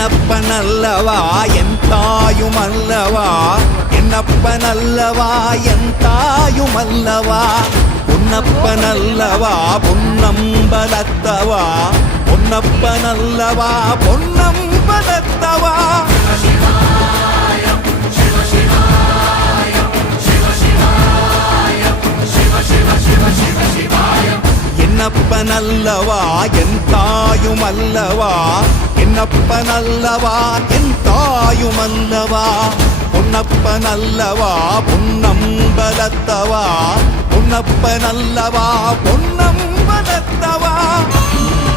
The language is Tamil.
என்னப்பனல்லவா என் தாயுமல்லவா, என்னப்பனல்லவா என் தாயுமல்லவா, பொன்னப்பனல்லவா பொன்னம்பலத்தவா, பொன்னப்பனல்லவா பொன்னம்பலத்தவா. என்னப்பனல்லவா என் தாயுமல்லவா, என்னப்பனல்லவா என் தாயுமல்லவா, பொன்னப்பனல்லவா பொன்னம்பலத்தவா, பொன்னப்பனல்லவா பொன்னம்பலத்தவா.